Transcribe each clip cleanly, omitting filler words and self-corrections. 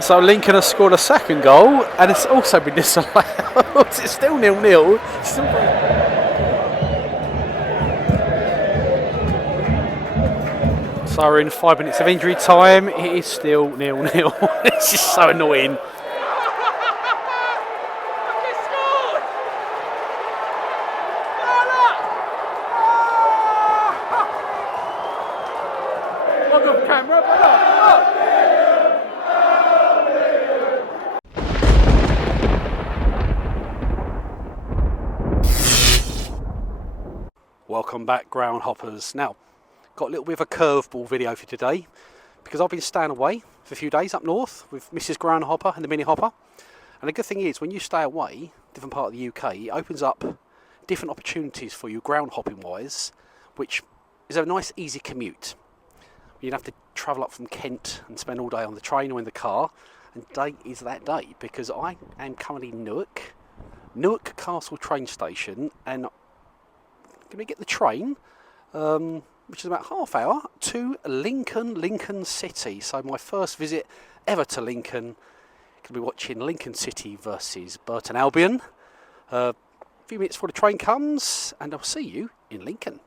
So Lincoln has scored a second goal, and it's also been disallowed. It's still 0-0. Still so we're in 5 minutes of injury time. It is still 0-0. It's just so annoying. Welcome back, ground hoppers. Now, got a little bit of a curveball video for today because I've been staying away for a few days up north with Mrs. Ground Hopper and the Mini Hopper. And the good thing is, when you stay away, different part of the UK, it opens up different opportunities for you ground hopping wise, which is a nice easy commute. You don't have to travel up from Kent and spend all day on the train or in the car. And today is that day because I am currently in Newark Castle train station, and going to get the train, which is about half hour, to Lincoln City. So my first visit ever to Lincoln. Going to be watching Lincoln City versus Burton Albion. A few minutes before the train comes, and I'll see you in Lincoln.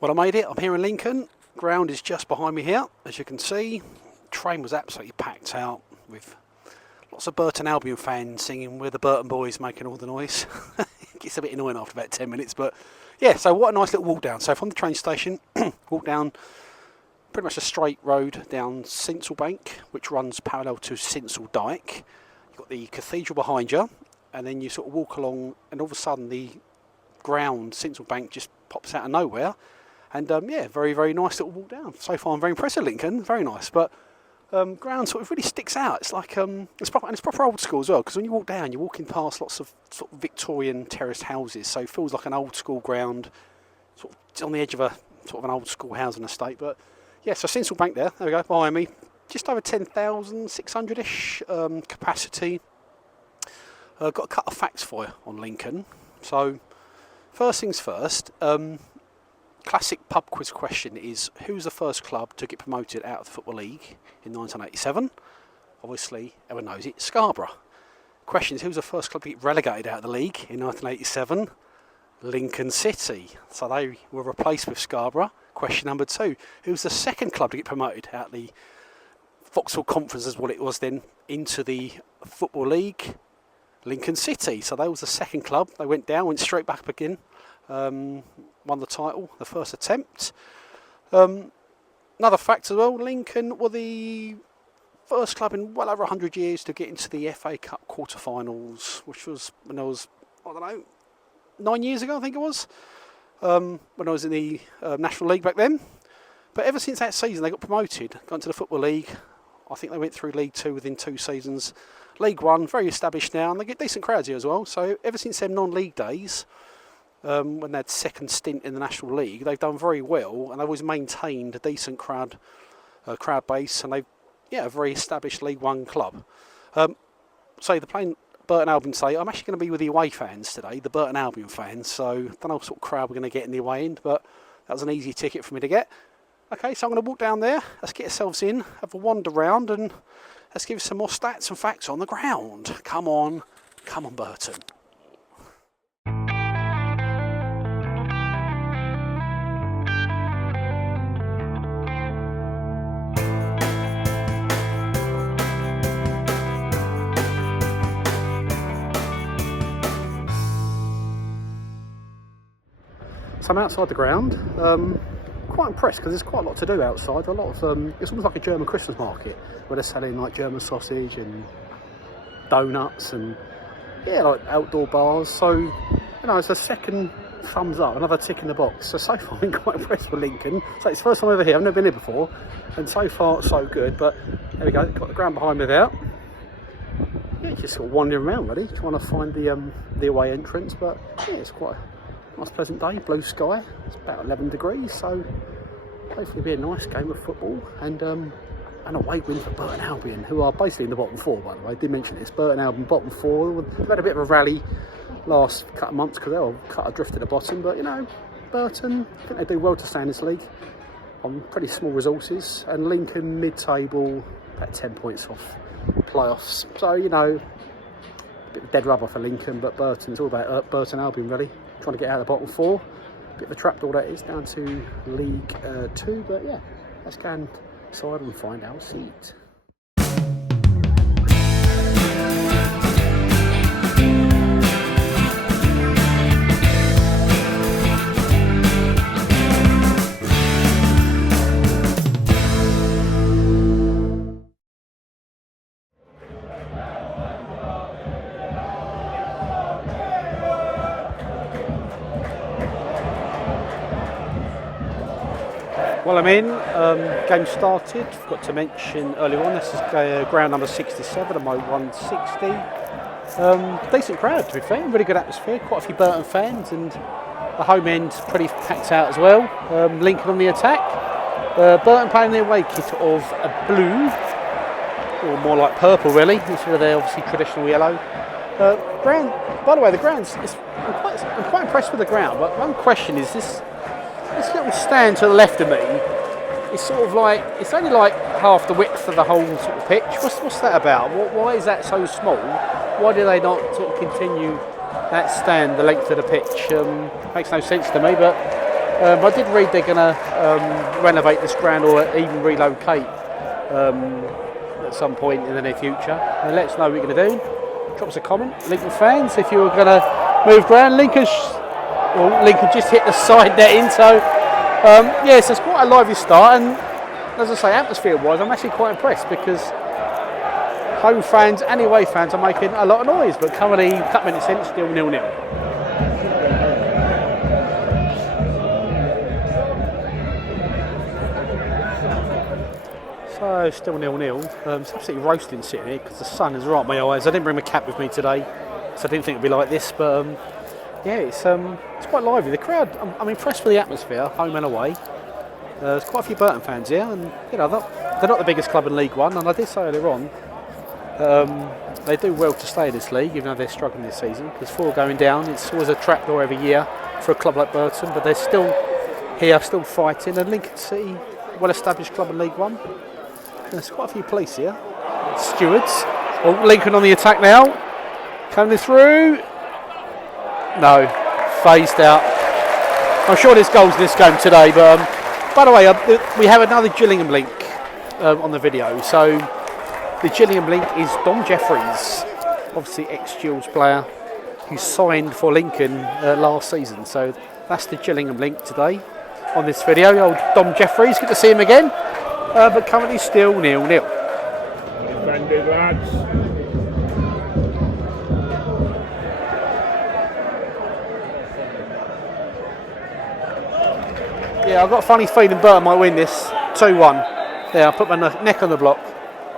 Well, I made it. I'm here in Lincoln. Ground is just behind me here, as you can see. Train was absolutely packed out with lots of Burton Albion fans singing "We're the Burton Boys," making all the noise. It gets a bit annoying after about 10 minutes, but yeah, so what a nice little walk down. So from the train station, walk down pretty much a straight road down Sincil Bank, which runs parallel to Sincil Dyke. You've got the cathedral behind you, and then you sort of walk along, and all of a sudden the ground, Sincil Bank, just pops out of nowhere. And yeah, very, very nice little walk down. So far I'm very impressed with Lincoln, very nice. But ground sort of really sticks out. It's like, it's proper old school as well, because when you walk down, you're walking past lots of sort of Victorian terraced houses. So it feels like an old school ground, sort of on the edge of a sort of an old school housing estate. But yeah, so Sincil Bank there we go, behind me. Just over 10,600-ish capacity. Got a couple of facts for you on Lincoln. So first things first, classic pub quiz question is, who's the first club to get promoted out of the Football League in 1987? Obviously, everyone knows it, Scarborough. Question is, who's the first club to get relegated out of the league in 1987? Lincoln City. So they were replaced with Scarborough. Question number 2, who's the second club to get promoted out of the Vauxhall Conference, as what it was then, into the Football League? Lincoln City. So they was the second club. They went down, went straight back up again. Won the title, the first attempt. Another fact as well, Lincoln were the first club in well over 100 years to get into the FA Cup quarter-finals, which was when I was, I don't know, 9 years ago I think it was, when I was in the National League back then. But ever since that season they got promoted, got into the Football League. I think they went through League 2 within 2 seasons. League 1, very established now, and they get decent crowds here as well. So ever since them non-league days, when they had second stint in the National League, they've done very well, and they've always maintained a decent crowd base, and they've, yeah, a very established League 1 club. So they're playing Burton Albion today. I'm actually going to be with the away fans today, the Burton Albion fans, so I don't know what sort of crowd we're going to get in the away end, but that was an easy ticket for me to get. Okay, so I'm going to walk down there, let's get ourselves in, have a wander around, and let's give some more stats and facts on the ground. Come on Burton. So I'm outside the ground, quite impressed because there's quite a lot to do outside. A lot of it's almost like a German Christmas market where they're selling like German sausage and donuts and yeah, like outdoor bars. So you know, it's a second thumbs up, another tick in the box. So far I've been quite impressed with Lincoln. So it's the first time over here. I've never been here before, and so far so good. But there we go. Got the ground behind me there. Yeah, just sort of wandering around really, trying to find the away entrance. But yeah, it's quite a nice pleasant day, blue sky. It's about 11 degrees, so hopefully it'll be a nice game of football. And an away win for Burton Albion, who are basically in the bottom four, by the way. I did mention this, Burton Albion bottom four. We've had a bit of a rally last couple of months because they were cut adrift at the bottom, but you know, Burton, I think they do well to stay in this league on pretty small resources, and Lincoln mid-table, about 10 points off playoffs. So you know, a bit of dead rubber for Lincoln, but Burton's all about Burton Albion really, trying to get out of the bottom four. Bit of a trapdoor that is, down to League 2, but yeah, let's go inside and find our seat. Well, I'm in. Game started. Forgot to mention earlier on, this is ground number 67 of my 160. Decent crowd, to be fair. Really good atmosphere. Quite a few Burton fans, and the home end's pretty packed out as well. Lincoln on the attack. Burton playing their away kit of a blue, or more like purple, really, instead of their obviously traditional yellow. Ground. By the way, the ground's. I'm quite impressed with the ground. But one question is this little stand to the left of me, it's sort of like, it's only like half the width of the whole sort of pitch. What's that about? Why is that so small? Why do they not sort of continue that stand the length of the pitch? Makes no sense to me, but I did read they're going to renovate this ground or even relocate at some point in the near future. And let us know what you're going to do. Drop us a comment, Lincoln fans, if you were going to move ground. Lincoln just hit the side netting, so yes, it's quite a lively start, and as I say, atmosphere-wise, I'm actually quite impressed because home fans and away fans are making a lot of noise, but currently, a couple minutes in, still 0-0. So, still 0-0. It's absolutely roasting sitting here because the sun is right in my eyes. I didn't bring my cap with me today, so I didn't think it would be like this, but yeah, it's quite lively. The crowd, I'm impressed with the atmosphere, home and away. There's quite a few Burton fans here, and you know they're not the biggest club in League One. And I did say earlier on, they do well to stay in this league, even though they're struggling this season. Because 4 going down, it's always a trapdoor every year for a club like Burton, but they're still here, still fighting. And Lincoln City, well-established club in League One. And there's quite a few police here, stewards. Oh, Lincoln on the attack now, coming through. No, phased out. I'm sure there's goals in this game today, but by the way, we have another Gillingham link on the video. So the Gillingham link is Dom Jeffries, obviously ex-Gills player who signed for Lincoln last season. So that's the Gillingham link today on this video. Old Dom Jeffries, good to see him again, but currently still 0-0. Defended, lads. Yeah, I've got a funny feeling Burton might win this 2-1. Yeah, I'll put my neck on the block.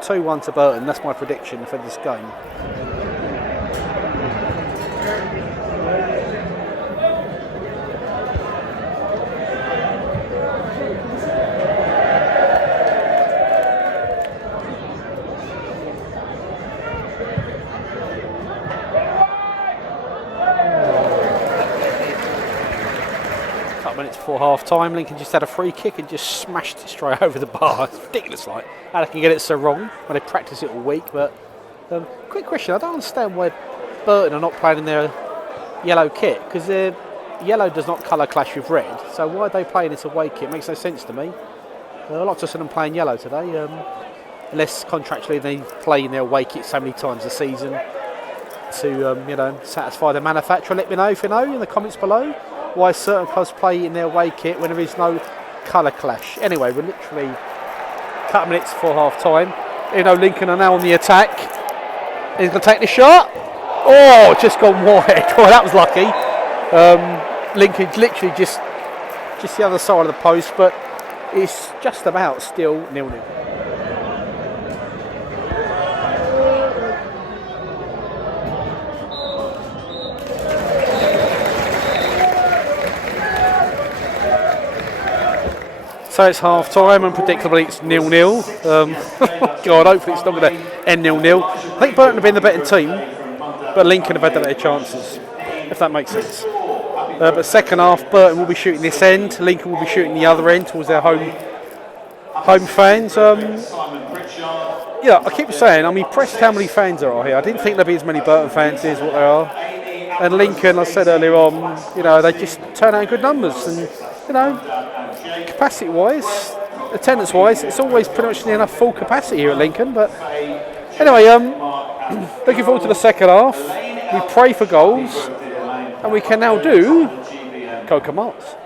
2-1 to Burton, that's my prediction for this game. Minutes before half time, Lincoln just had a free kick and just smashed it straight over the bar. It's ridiculous, like how they can get it so wrong when they practice it all week. But quick question, I don't understand why Burton are not playing in their yellow kit, because their yellow does not colour clash with red, so why are they playing this away kit? It makes no sense to me. I'd like to see them playing yellow today, unless contractually they play in their away kit so many times a season to you know, satisfy the manufacturer. Let me know if you know in the comments below why certain clubs play in their away kit when there is no colour clash. Anyway, we're literally a couple minutes before half time. You know, Lincoln are now on the attack. He's going to take the shot. Oh, just gone wide. Oh, that was lucky. Lincoln's literally just the other side of the post, but it's just about still 0-0. So it's half time and predictably it's 0-0. God, hopefully it's not going to end 0-0. I think Burton have been the better team, but Lincoln have had their chances, if that makes sense. But second half, Burton will be shooting this end, Lincoln will be shooting the other end towards their home fans. Yeah, I keep saying, I'm impressed how many fans there are here. I didn't think there'd be as many Burton fans as what there are. And Lincoln, I said earlier on, you know, they just turn out in good numbers. And, you know, capacity-wise, attendance-wise, it's always pretty much near enough full capacity here at Lincoln. But anyway, looking forward to the second half. We pray for goals, and we can now do Coca Marts.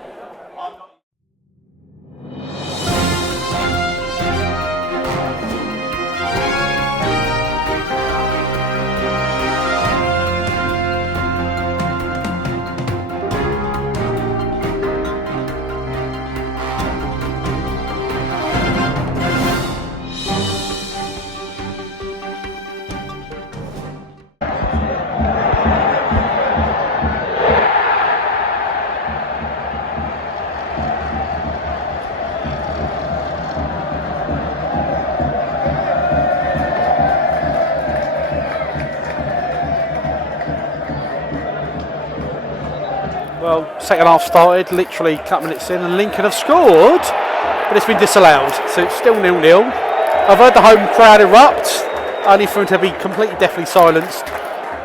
Well, second half started, literally a couple minutes in, and Lincoln have scored, but it's been disallowed, so it's still 0-0. I've heard the home crowd erupt, only for them to be completely deafly silenced,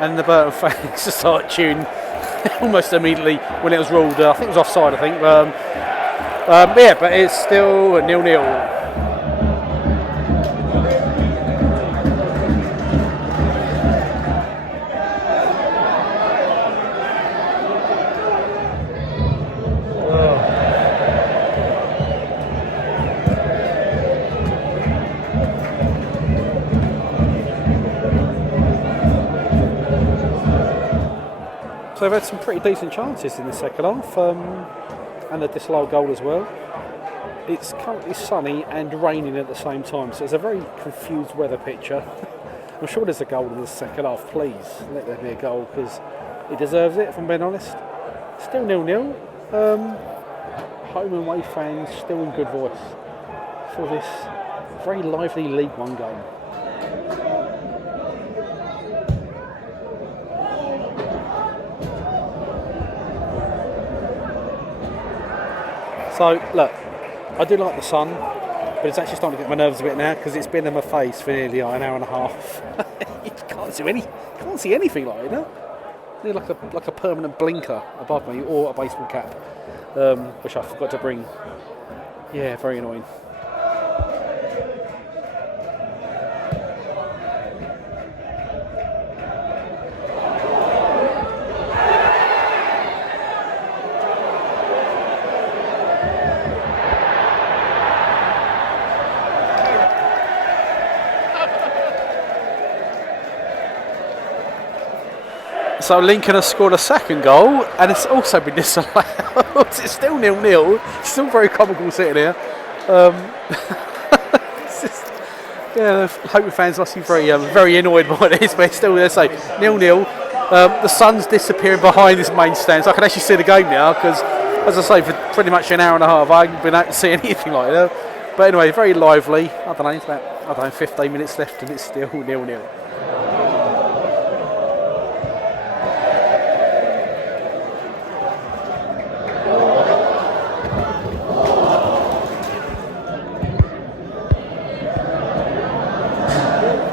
and the Burton fans to start tuning almost immediately when it was ruled, I think it was offside, I think. But yeah, but it's still 0-0. So they've had some pretty decent chances in the second half, and a disallowed goal as well. It's currently sunny and raining at the same time, so it's a very confused weather picture. I'm sure there's a goal in the second half. Please let there be a goal, because he deserves it, if I'm being honest. Still 0-0. Home and away fans still in good voice for this very lively League One game. So, look, I do like the sun, but it's actually starting to get my nerves a bit now because it's been in my face for nearly an hour and a half. You can't see anything like it, Nearly like a permanent blinker above me or a baseball cap, which I forgot to bring. Yeah, very annoying. So Lincoln has scored a second goal, and it's also been disallowed. It's still 0-0. It's still very comical sitting here. Yeah, the home fans must be very annoyed by this, but it's still, let's say, 0-0. The sun's disappearing behind this main stand, so I can actually see the game now, because, as I say, for pretty much an hour and a half, I haven't been able to see anything like that. But anyway, very lively. I don't know, it's about 15 minutes left, and it's still 0-0.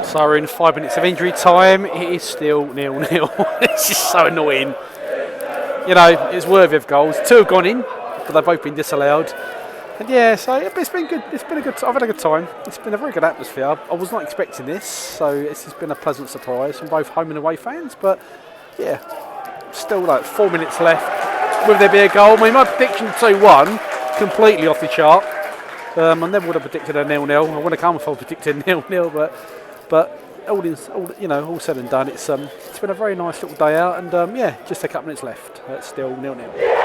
So we're in 5 minutes of injury time. It is still 0-0. It's just so annoying. You know, it's worthy of goals. 2 have gone in, but they've both been disallowed. And yeah, so it's been good. It's been a good. I've had a good time. It's been a very good atmosphere. I was not expecting this, so it's just been a pleasant surprise from both home and away fans. But yeah, still like 4 minutes left. Will there be a goal? I mean, my prediction 2-1, completely off the chart. I never would have predicted a 0-0. I wouldn't have come if I predicted 0-0, but all said and done, it's been a very nice little day out, and yeah, just a couple minutes left. It's still 0-0.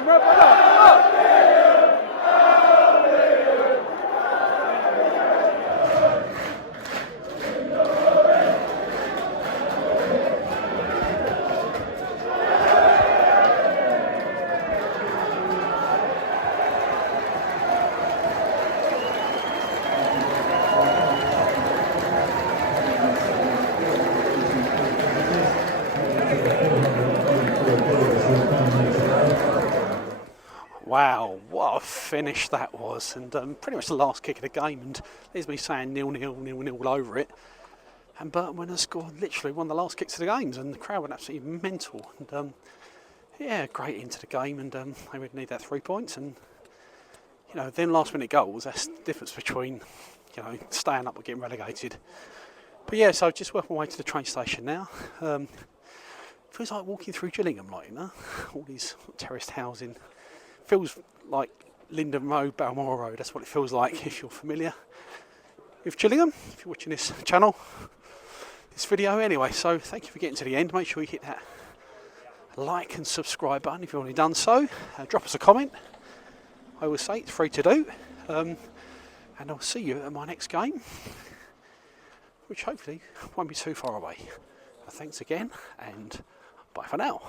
man, brother. Wow, what a finish that was, and pretty much the last kick of the game, and there's me saying 0-0, 0-0 all over it, and Burton Winners scored literally one of the last kicks of the games, and the crowd went absolutely mental, and yeah, great into the game, and they would need that 3 points, and you know, them last minute goals, that's the difference between, you know, staying up or getting relegated. But yeah, so just working my way to the train station now. Feels like walking through Gillingham, like, you know, all these terraced housing. Feels like Linden Road, Balmoral Road. That's what it feels like if you're familiar with Gillingham, if you're watching this channel, this video anyway. So thank you for getting to the end. Make sure you hit that like and subscribe button if you've already done so. Drop us a comment. I always say it's free to do. And I'll see you at my next game, which hopefully won't be too far away. Thanks again, and bye for now.